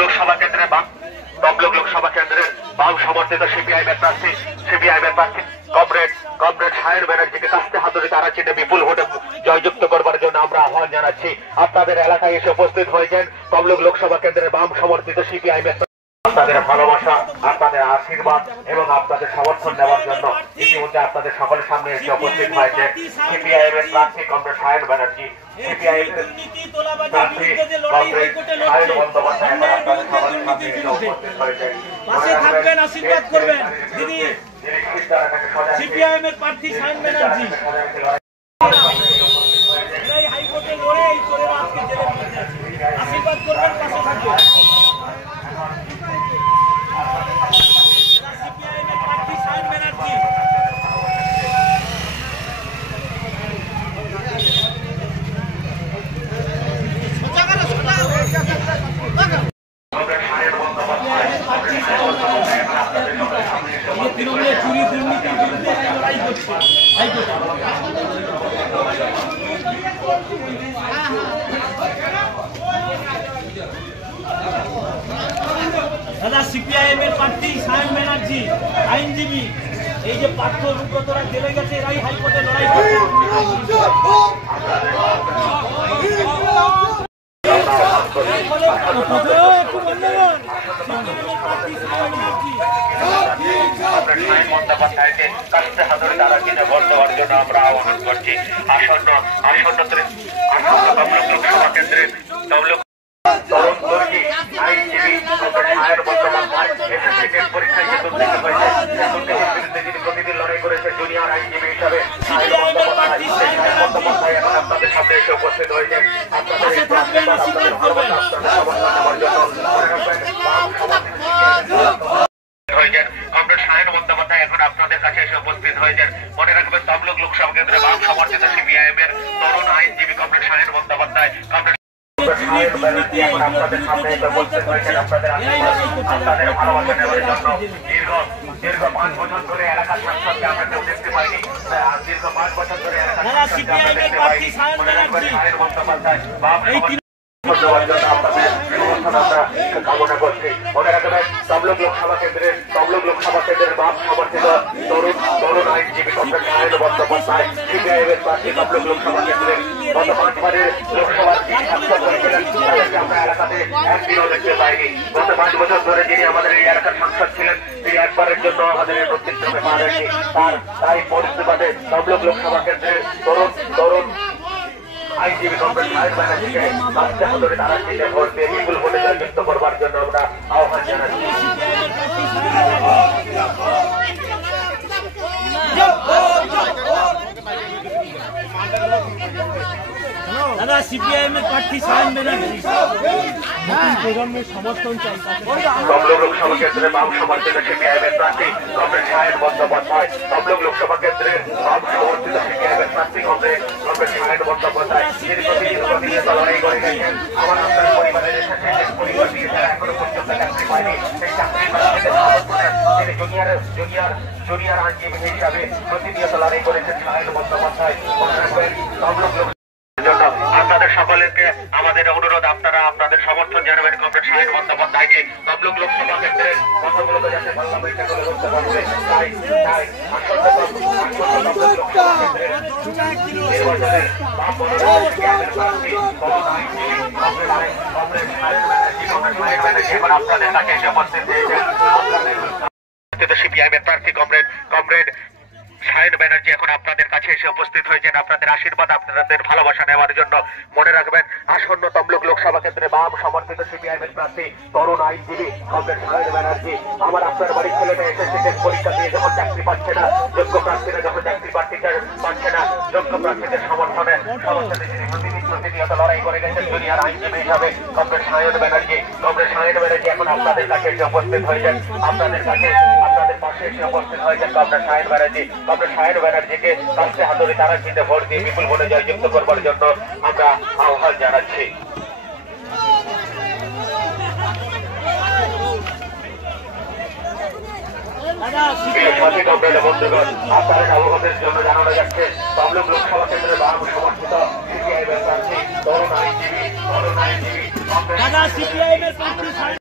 লোকসভা কেন্দ্রে তমলুক লোকসভা কেন্দ্রের বাম সমর্থিত সিপিআইএম প্রার্থী কমরেড সায়ন ব্যানার্জিকে কাস্তে হাতুড়ি তারা চিনে বিপুল ভোটে জয়যুক্ত করবার জন্য আমরা আহ্বান জানাচ্ছি। আপনাদের এলাকায় এসে উপস্থিত হয়েছেন তমলুক লোকসভা কেন্দ্রের বাম সমর্থিত সিপিআইএম। আপনাদের ভালোবাসা, আপনাদের আশীর্বাদ এবং আপনাদের সমর্থন নেওয়ার জন্য ইতিমধ্যে আপনাদের সকলের সামনে এসে উপস্থিত হয়েছে সিপিআইএম এর প্রার্থী কমরেড সায়ন ব্যানার্জি, সিপিআইএম এর প্রার্থী কমরেড সায়ন বন্দ্যোপাধ্যায় আপনাদের সকলের সামনে এসে উপস্থিত হয়েছে। পাশে থাকবেন, আশীর্বাদ করবেন দিদি। সিপিআইএম এর প্রার্থী সায়ন ব্যানার্জি হাইকোর্টে লড়ে এই করে আজকে জেলের মধ্যে আশীর্বাদ করবেন, পাশে থাকবেন। তৃণমূলের চুরি দুর্নীতির বিরুদ্ধে লড়াই করছে হাইকোর্টে। দাদা সিপিআইএম এর প্রার্থী সায়ন ব্যানার্জি আইনজীবী, এই যে পার্থ রূপতরা জেলে গেছে, এরাই হাইকোর্টে লড়াই করছে। বন্দ্যোপাধ্যায়কে কাস্তে হাতুড়ি তারা কিনে ভোট দেওয়ার জন্য আমরা আহ্বান করছি। আসন্ন তমলুক লোকসভা কেন্দ্রে তমলুক তরুণ তরুণী আইনজীবী সায়ন বন্দ্যোপাধ্যায় এসএসসি পরীক্ষায় যে দুর্নীতি হয়েছে সেই দুর্নীতির বিরুদ্ধে যিনি প্রতিদিন লড়াই করেছে জুনিয়র আইনজীবী হিসাবে সায়ন বন্দ্যোপাধ্যায় এখন আপনাদের সামনে এসে উপস্থিত হয়েছেন। আপনাদের কমরেড সায়ন বন্দ্যোপাধ্যায় এখন আপনাদের কাছে এসে উপস্থিত হয়েছেন। মনে রাখবেন তমলুক লোকসভা কেন্দ্রে বাম সমর্থিত সিপিআইএম এর তরুণ আইনজীবী কমরেড সায়ন বন্দ্যোপাধ্যায় সায়ন ব্যানার্জি এখন আপনাদের সামনে এসে উপস্থিত হয়েছেন। আপনাদের ভালোবাসা নেওয়ার জন্য দীর্ঘ 5 বছর ধরে এলাকার সাংসদকে আমরা কেউ দেখতে পাইনি। দীর্ঘ 5 বছর ধরে এলাকার সাংসদকে আমরা দেখতে পাইনি। সায়ন বন্দ্যোপাধ্যায় বাম দেওয়ার জন্য আপনাদের সমর্থন আমরা কামনা করছি। মনে রাখবেন তমলুক লোকসভা কেন্দ্রের বাম সমর্থিত তরুণ আইনজীবী কমরেড সায়ন বন্দ্যোপাধ্যায় সিপিআইএম এর প্রার্থী তমলুক লোকসভা কেন্দ্রের গত 5 বারের লোকসভার সাংসদ হয়েছিলেন, তাদেরকে আমরা এলাকাতে একদিনও দেখতে পাইনি। গত 5 বছর ধরে যিনি আমাদের এই এলাকার সাংসদ ছিলেন তিনি একবারের জন্য আমাদের এই প্রতিদ্রুপে পা দেননি। তাই পরিস্থিতিতে তমলুক লোকসভা কেন্দ্রের তরুণ আইনজীবী কমরেড সায়ন ব্যানার্জিকে কাস্তে হাতুড়ি তারা কিনে ভোট দিয়ে বিপুল ভোটে জয়যুক্ত করবার জন্য আমরা আহ্বান জানাচ্ছি। দাদা সিপিআইএম এর প্রার্থী সায়ন ব্যানার্জি প্রজন্মের সমর্থন চাই। তমলুক লোকসভা কেন্দ্রে বাম সমর্থিত সিপিআইএম এর প্রার্থী কমরেড সায়ন বন্দ্যোপাধ্যায়, তমলুক লোকসভা কেন্দ্রের বাম সমর্থিত সিপিআইএম এর প্রার্থী কমরেড সায়ন বন্দ্যোপাধ্যায় যিনি প্রতিনিয়ত লড়াই করে গেছেন। আমার আপনার পরিবারের এসেছে যে পরিবার দিয়ে তারা এখনো পর্যন্ত চাকরি পায়নি, সেই চাকরি তিনি জুনিয়র আইনজীবী হিসাবে প্রতিনিয়ত লড়াই করেছেন সায়ন বন্দ্যোপাধ্যায়। তমলুক জন্য আপনাদের সকলকে আমাদের অনুরোধ, আপনারা আপনাদের সমর্থন জানাবেন কমরেড সায়ন বন্দ্যোপাধ্যায়কে। তমলুক লোকসভা কেন্দ্রের কথাগুলোকে যাতে পার্লামেন্ট করে করতে পারবে তাই নির্বাচনের আপনাদের কাছে এসে উপস্থিত হয়েছেন সিপিআইএম এর প্রার্থী কমরেড সায়ন ব্যানার্জি এখন আপনাদের কাছে এসে উপস্থিত হয়েছেন আপনাদের আশীর্বাদ, আপনাদের ভালোবাসা নেওয়ার জন্য। মনে রাখবেন আসন্ন তমলুক লোকসভা কেন্দ্রে বাম সমর্থিত সিপিআইএম এর প্রার্থী তরুণ আইনজীবী কমরেড সায়ন ব্যানার্জি আমার আপনার বাড়ির ছেলেটা এসএসসি পরীক্ষা দিয়ে যখন চাকরি পাচ্ছে না, যোগ্য প্রার্থীরা যখন চাকরি পাচ্ছে না, যোগ্য প্রার্থীদের সমর্থনে প্রতিনিয়ত লড়াই করে গেছেন জুনিয়র আইনজীবী হিসাবে কমরেড সায়ন ব্যানার্জি এখন আপনাদের কাছে এসে উপস্থিত হয়েছেন। আপনাদের পাশে এসে উপস্থিত হয়েছেন কমরেড সায়ন ব্যানার্জিকে কাস্তে হাতুড়ি তারা কিনে ভোট দিয়ে বিপুল ভোটে জয়যুক্ত করবার জন্য আমরা আহ্বান জানাচ্ছি। বন্ধুগণ আপনাদের অবগতের জন্য জানানো যাচ্ছে তমলুক লোকসভা কেন্দ্রের বাম সমর্থিত সিপিআইএম এর প্রার্থী তরুণ আইনজীবী সিপিআইএম এর